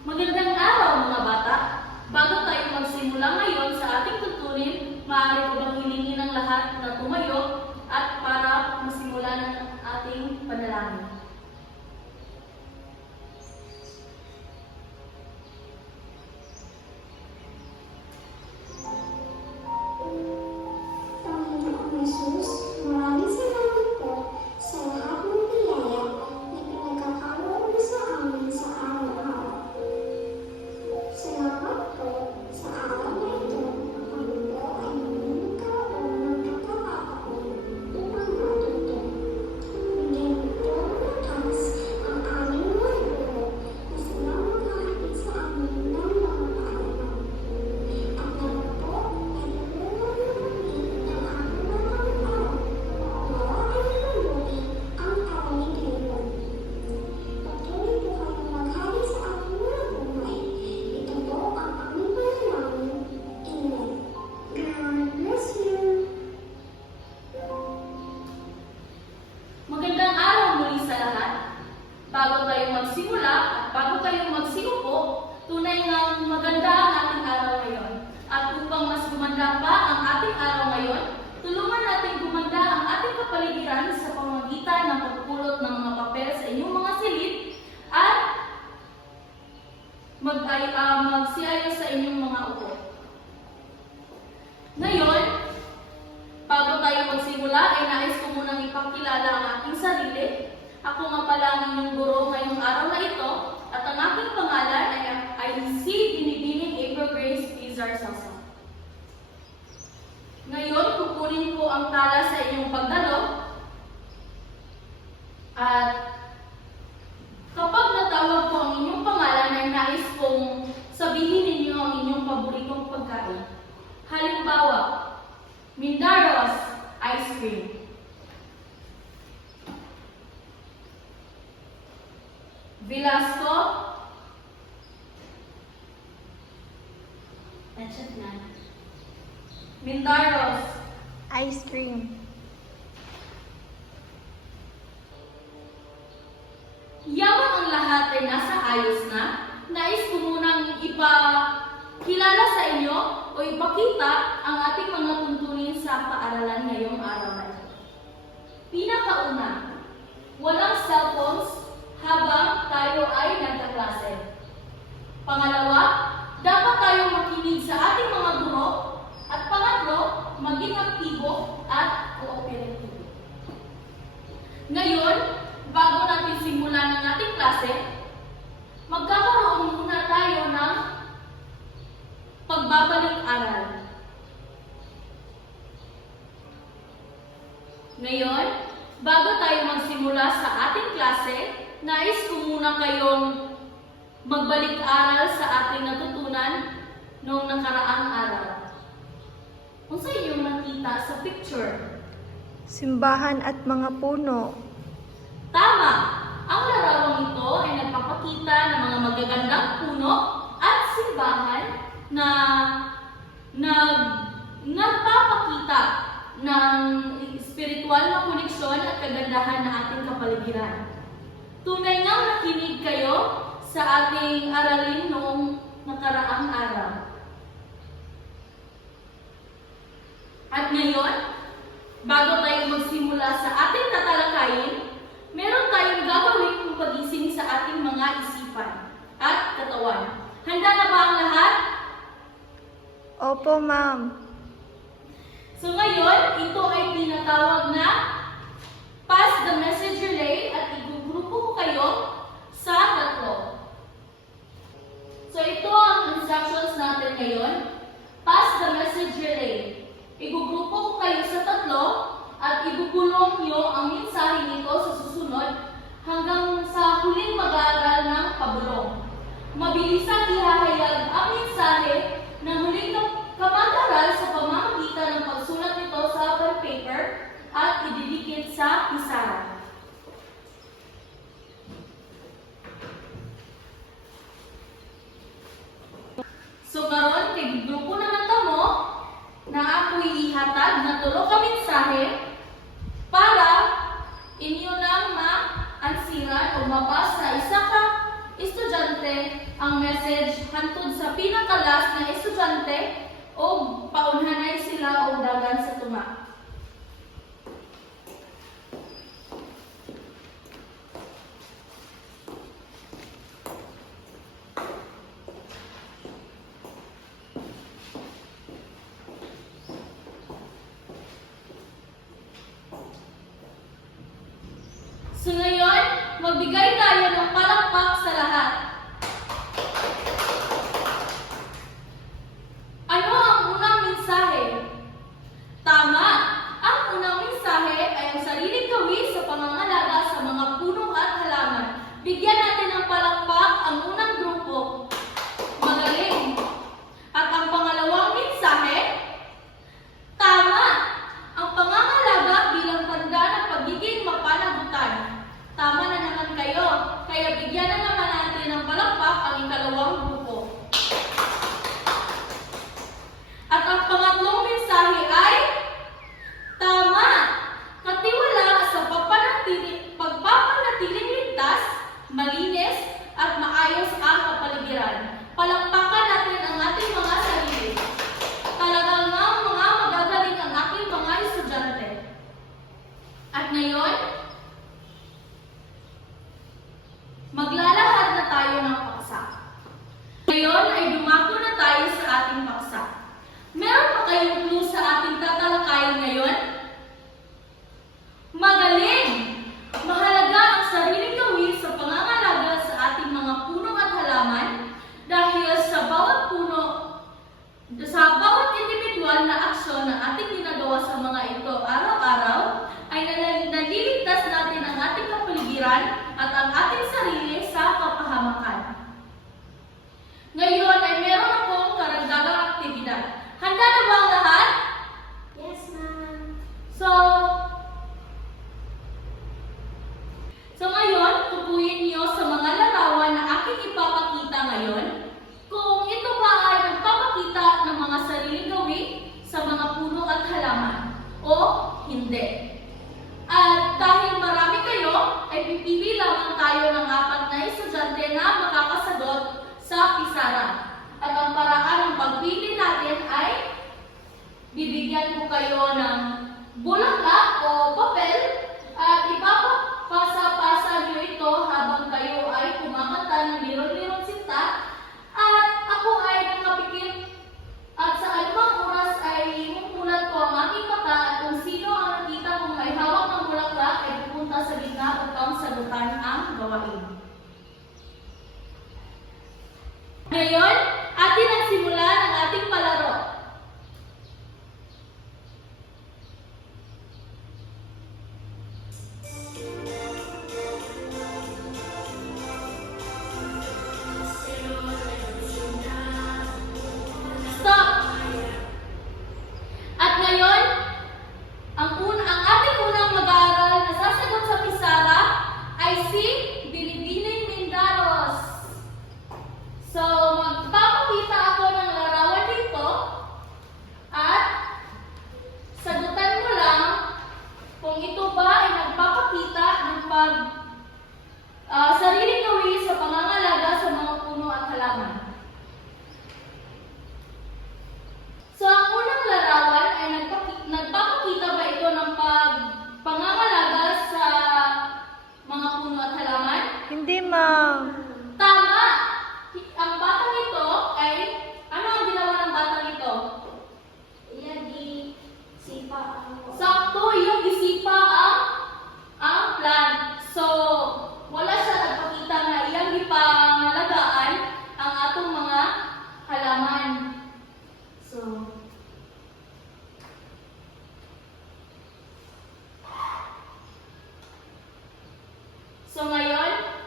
Magandang araw mga bata! Bago tayo magsimula ngayon sa ating tuturin, maaari ko bang hilingin ng lahat na tumayo at para masimulan ang ating panalangin. Panginoong Hesus, maraming salamat po sa lahat ng biyaya na pinagkakaroon mo sa amin sa araw-araw. Salamat po sa araw na ito na kami po ay nagkaroon ng pagkakataon upang matuto. Bigyan niyo po ng lakas ang aming mga guro na sila maghahatid sa amin ng mga kaalaman. At nawa po ay tulungan niyo kami ng aming mga araw nawa ay mabuti ang araming ngayon. Patuloy po kayong maghari sa aming mga buhay. Ito po ang aming panalangin. Amen. God bless you. Magandang araw muli sa lahat. Bago tayo magsimula at bago tayo magsiupo, tunay ngang maganda ang ating araw ngayon. At upang mas gumanda pa ang ating araw ngayon, tulungan natin gumanda ang ating kapaligiran sa pamamagitan ng pagpulot ng mga papel sa inyong mga silid at magsiayos sa inyong mga upo. Ngayon, bago tayo magsimula, ay nais ko munang ipakilala ang aking sarili. Ako nga pala ang inyong guro ngayong araw na ito at ang aking pangalan ay si Binibining April Grace Pizar Sasa. Ngayon, kukunin ko ang tala sa inyong pagdalo at kapag natawag ko ang inyong pangalan ay nais kong sabihin ninyo ang inyong paboritong pagkain. Halimbawa, Mindaros ice cream. Velasco. Natchat na. Mindaros. Ice cream. Yaman ang lahat ay nasa ayos na, nais ko munang ipakilala sa inyo o ipakita ang ating mga tuntunin sa paaralan ngayong araw na ito. Pinakauna, walang cellphones habang tayo ay nagkaklase. Pangalawa, dapat tayong makinig sa ating mga guro. At pangatlo, maging aktibo at kooperatibo. Ngayon, bago natin simulan ang ating klase, magkakaroon muna tayo ng pagbabalik-aral. Ngayon, bago tayo magsimula sa ating klase, nais ko muna kayong magbalik-aral sa ating natutunan noong nakaraang araw. Kung sa inyong nakita sa picture, Simbahan at mga puno. tama! Ang larawang ito ay nagpapakita ng mga magagandang puno at simbahan na nagpapakita ng espiritual na koneksyon at kagandahan ng ating kapaligiran. Tunay ngang nakinig kayo sa ating aralin noong nakaraang araw. At ngayon, bago tayo magsimula sa ating tatalakayin, meron tayong gagawin pagising sa ating mga isipan at katawan. Handa na ba ang lahat? Opo, ma'am. So ngayon, ito ay tinatawag na Pass the Message Relay at igugrupo ko kayo sa tatlo. So ito ang instructions natin ngayon. Pass the Message Relay. Igugrupo ko kayo sa tatlo at ibubulong nyo ang mensahe nito sa susunod hanggang sa huling mag-aaral ng pabulong. Mabilisang ihahayag ang mensahe ng huling kamag-aral sa pamamagitan ng pagsulat nito sa bond paper at ididikit sa pizarra. So karon kay grupo naman kamo na ako'y ihatag na tulo ka mensahe para inyo lang ma-ansiran o mabasa isa ka estudyante ang message hantod sa pinakalas na estudyante o paunhanay sila o dagan sa tunga. So ngayon, magbigay tayo ng palakpak sa lahat. Ano ang unang mensahe? Tama! Ang unang mensahe ay ang sariling gawi sa pangangalaga sa mga puno at halaman. Bigyan natin ng palakpak ang unang grupo. Magaling! At ang pangalawang mensahe? Tama! Ang pangangalaga bilang tanda ng pagiging mapanagutan. Tama na naman kayo, kaya bigyan na naman natin ng palakpak ang ikalawang grupo. At ang pangatlong mensahe ay, tama! Katiwala sa pagpapanatiling ligtas, malinis, at maayos ang kapaligiran. Palakpakan natin ang ating mga sarili. Talagang nga mga magagaling ang aking mga estudyante. At ngayon, maglalahad na tayo ng paksa. Ngayon ay dumako na tayo sa ating paksa. Meron pa kayong clue sa ating tatalakayin ngayon? Magaling! Mahalaga ang sariling gawi sa pangangalaga sa ating mga puno at halaman dahil sa bawat individual na aksyon na ating ginagawa sa mga ito araw-araw ay naliligtas natin ang ating kapaligiran at ang ating sarili sa kapahamakan. Ngayon ay meron akong karagdagang aktibidad. Handa na ba ang lahat? Yes, ma'am. So ngayon, tukuyin niyo sa mga larawan na aking ipapakita ngayon kung ito ba ay nagpapakita ng mga sariling gawi sa mga puno at halaman o hindi. At dahil marami kayo, ay pipili lamang tayo ng 4 na estudyante na makakasagot sa pisaran. At ang paraan ng pagpili natin ay bibigyan ko kayo ng bulaklak o papel at ipapasa-pasa nyo ito habang kayo ay kumakanta ng liron-liron sinta. At ako ay nakapikit at sa anumang oras ay imupulat ko ang aking mata at kung sino ang nakita kong may hawak ng bulaklak ay pupunta sa gitna upang sagutan ang gawain. Ngayon, atin ang simulan ang ating palaro. Stop! At ngayon, ang ating unang mag-aaral na sasagot sa pisara ay si Binibining Mindaros. So, magpapakita ako ng larawan dito at sagutan mo lang kung ito ba ay nagpapakita ng sariling gawi sa pangangalaga sa mga puno at halaman. So, ang unang larawan ay nagpapakita ba ito ng pangangalaga sa mga puno at halaman? Hindi, ma'am. Tama! Ang batang ito ay, ano ang ginawa ng batang ito? Iyan di sipa ang Sakto, yung isipa ang plant. So, wala siya nagpakita na iyang ipangalagaan ang atong mga halaman. So ngayon,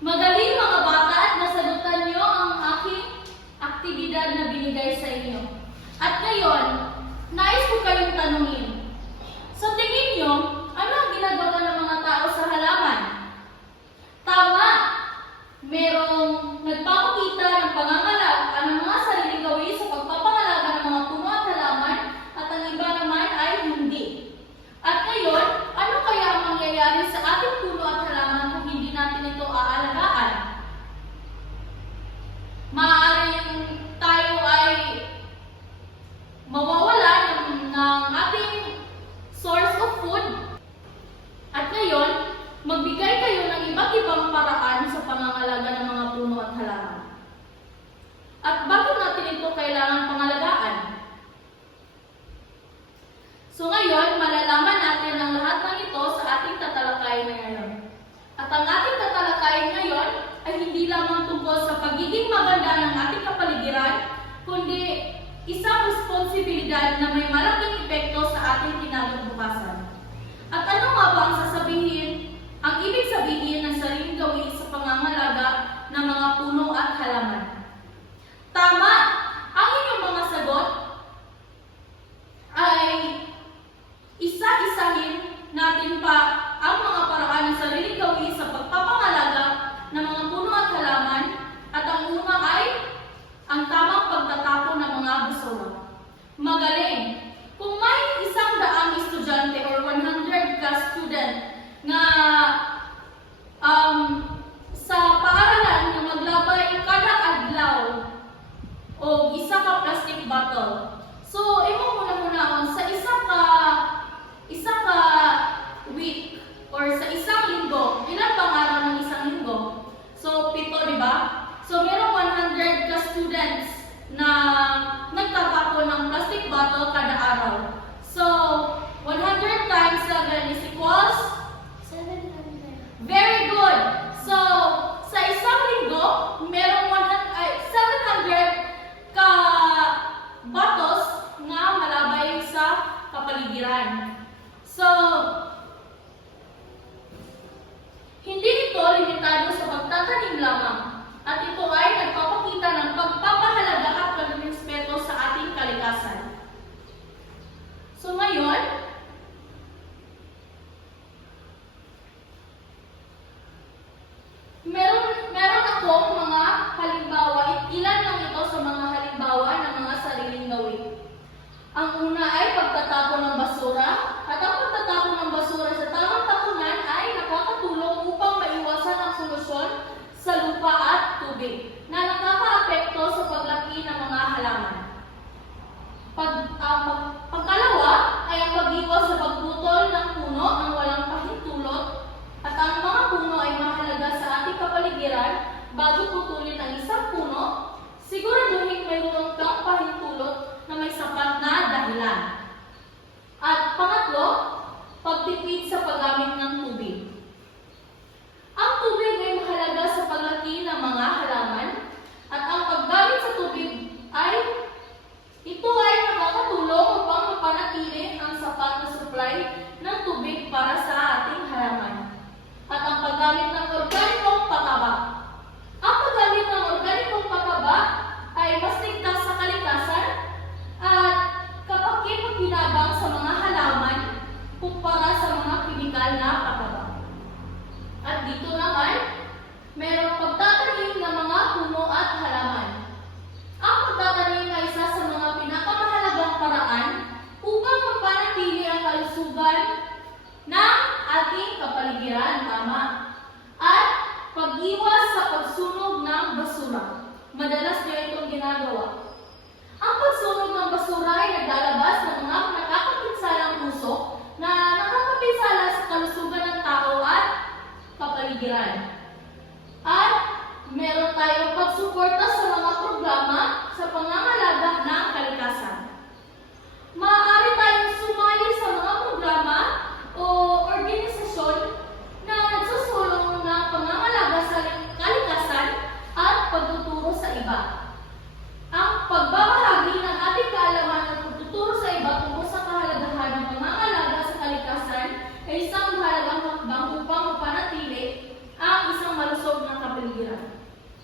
magaling mga bata at nasagutan nyo ang aking aktibidad na binigay sa inyo. At ngayon, nais ko kayong tanungin. Sa tingin nyo, ano ang ginagawa ng mga tao sa halaman? Tama! Merong nagpapakita ng pangangalaga ng mga sariling gawi sa pagpapangalaga ng mga puno at halaman at ang iba naman ay hindi. At ngayon, ano kaya ang mangyayari sa ating puno at halaman kung hindi natin ito aalagaan? iba't ibang paraan sa pangangalaga ng mga puno at halaman. At bakit natin ito kailangan pangalagaan? So ngayon, malalaman natin ang lahat ng ito sa ating tatalakayin ngayon. At ang ating tatalakayin ngayon ay hindi lamang tungkol sa pagiging maganda ng ating kapaligiran, kundi isang responsibilidad na may malaking epekto sa ating kinabukasan. At ano nga ba ang ibig sabihin ng sariling gawi sa pangangalaga ng mga puno at halaman? Tama! Ang inyong mga sagot ay isa-isahin natin pa ang mga paraan ng sariling gawi sa pagpapangalaga ng mga puno at halaman, at ang una ay ang tamang pagtatapon ng mga basura. Magaling! Kung may 100 estudyante or 100 ka student na sa paaralan na maglabay kada adlaw o isa ka plastic bottle. So, imo muna sa isa ka week or sa isang linggo, ilan bang araw ng isang linggo? So, 7, di ba? So, merong 100 ka students na nagtatapon ng plastic bottle kada araw. So, 100 times 7 is equals? 700. Very good! So, sa isang linggo, merong 700 ka bottles nga malabay sa kapaligiran. So, hindi ito limitado sa pagtatanim lamang, at ito ay nagpapakita ng pagpapahalaga at pagrespeto sa ating kalikasan. So ngayon, meron akong mga halimbawa. Ilan lang ito sa mga halimbawa ng mga sariling gawin. Ang una ay pagtatapon ng basura, at ang pagtatapon ng basura sa tamang tapunan ay nakakatulong upang maiwasan ang solusyon sa lupa at tubig na nakakaapekto sa paglaki ng mga halaman. Pagkalawa ay ang pag-iwas sa pagputol ng puno ng walang pahintulot, at ang mga puno ay mahalaga sa ating kapaligiran. Bago putulin ang isang puno, siguraduhin mayroon kang pahintulot na may sapat na dahilan. At pangatlo, pagtipid sa paggamit ng tubig. Ang tubig ay mahalaga sa paglaki ng mga halaman, at ang paggamit sa tubig ay nakakatulong upang mapanatili ang sapat na supply ng tubig para sa ating halaman. At ang paggamit ng organikong pataba. Ang paggamit ng organikong pataba ay mas ligtas sa kalikasan at kapaki-pakinabang sa mga halaman kumpara sa mga kemikal na pataba. At dito naman, mayroong pagtatanim ng mga puno at halaman. Ang pagtatanim ay isa sa mga pinakamahalagang paraan upang mapanatili ang kalusugan ng ating kapaligiran, tama, at pag-iwas sa pagsunog ng basura. Madalas nila itong ginagawa. Ang pagsunog ng basura ay naglalabas ng mga nakakapinsalang usok na nakakapinsala sa kalusugan ng tao at kapaligiran. At meron tayong pagsuporta sa mga programa sa pangangalaga ng kalikasan. Maaari tayong sumali sa mga programa o organisasyon na nagsusulong ng pangangalaga sa kalikasan at pagtuturo sa iba. Ang pagbabahagi ng ating kaalaman at pagtuturo sa iba tungkol sa kahalagahan ng pangangalaga sa kalikasan ay isang mahalagang hakbang upang mapanatili ang isang malusog na kapaligiran.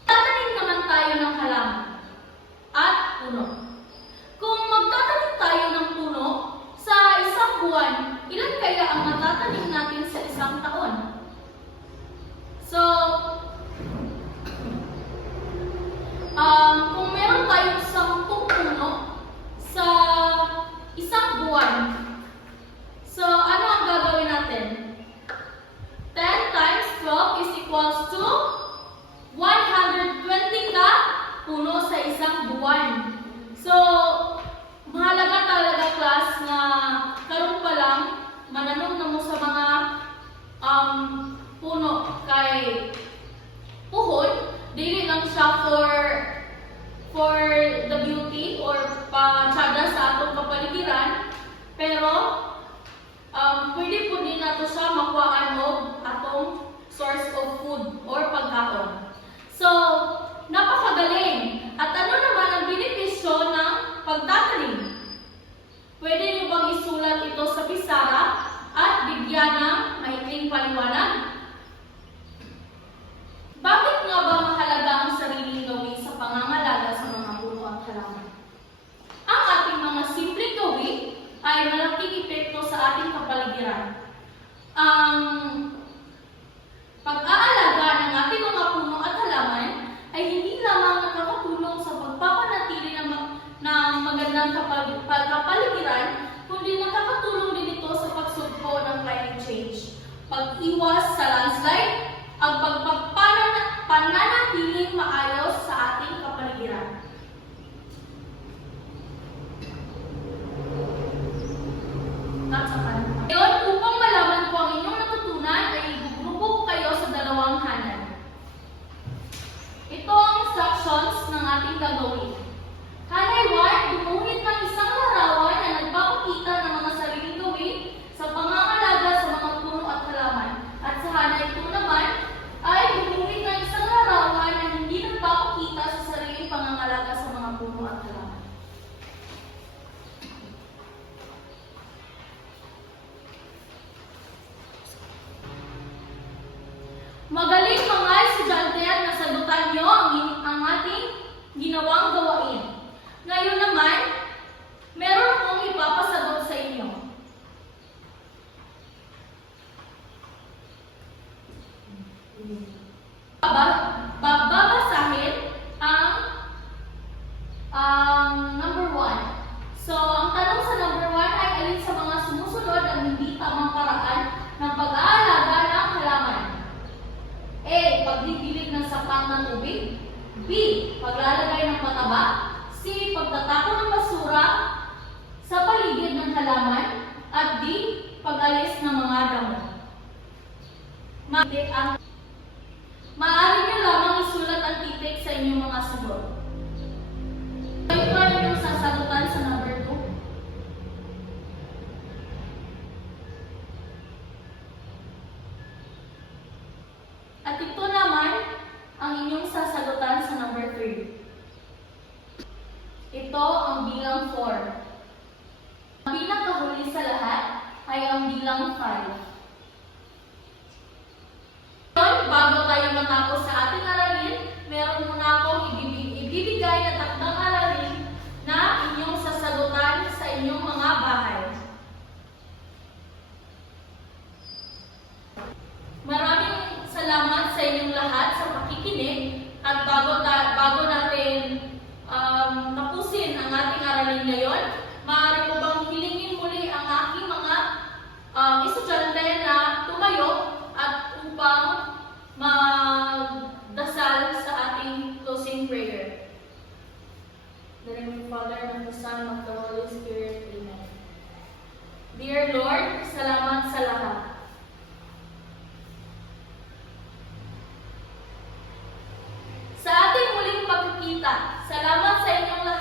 Tatanim naman tayo ng halaman at puno. Kung magtatanim tayo ng puno sa isang buwan, ilan kaya ang matatanim natin sa isang taon? So, kung meron tayong 10 puno sa isang buwan, so ano ang gagawin natin? 10 times 12 is equals to 120 ka puno sa isang buwan. So, mahalaga talaga class na karon pa lang mananong na mo sa mga puno kay ay puhon, dili lang siya for the beauty or patsada sa atong kapaligiran, pero pwede po din nato siya makuhaan og atong source of food or pagkaon. So, napakagaling. At ano naman ang benepisyo ng pagtatanim? Pwede niyo bang isulat ito sa pisara at bigyan ng maikling paliwanag? Bakit nga ba mahalaga ang sariling gawin sa pangangalaga sa mga puno at halaman? Ang ating mga simpleng gawin ay malaking epekto sa ating kapaligiran. Ang pag-aalaga ng ating mga puno at halaman ay hindi lamang nakakatulong sa pagpapanatili ng magandang kapaligiran, kundi nakakatulong din ito sa pagsugpo ng climate change, pag-iwas sa landslide, ang pananatiling maayos sa ating kapaligiran. Ngayon, upang malaman ko ang inyong natutunan, ay igugrupo ko kayo sa dalawang hanan. Ito ang instructions ng ating gagawin. Hanay 1, gumuhit ng isang larawan na nagpapakita ng mga sariling gawin sa pangangalaga sa mga puno at halaman. At sa hanay 2 naman, ay gumuhit ng isang larawan na hindi nagpapakita sa sariling pangangalaga sa mga puno at halaman. Magaling mga estudyante at nasagutan nyo ang ating ginawang gawain. Ngayon naman, meron akong ipapasagot sa inyo. Babasahin ang number 1. So, ang tanong sa number 1 ay alin sa mga sumusunod ang hindi tamang paraan ng pag-aalaga ng halaman? A. Pagdidilig ng sapat na tubig. B. Paglalagay ng pataba. C. Pagtatapon ng basura sa paligid ng halaman. At D. Pag-alis ng mga damo. Maaari niyo lamang isulat ang titik sa inyong mga sagot. Ito ay inyong sasagutan sa number 2. At ito naman ang inyong sasagutan sa number 3. Ito ang bilang 4. Ang pinakahuli sa lahat ay ang bilang 5. Bago tayo matapos sa ating aralin, meron muna akong ibibigay na takdang aralin na inyong sasagutan sa inyong mga bahay. Maraming salamat sa inyong lahat sa pakikinig at bago natin tapusin ang ating aralin ngayon, maaari ko bang hilingin muli ang aking mga estudyante na tumayo at upang magdasal sa ating closing prayer. In the name of the Father, and of the Son, and of the Holy Spirit. Amen. Dear Lord, salamat sa lahat. Sa ating muling pagkikita, salamat sa inyong lahat.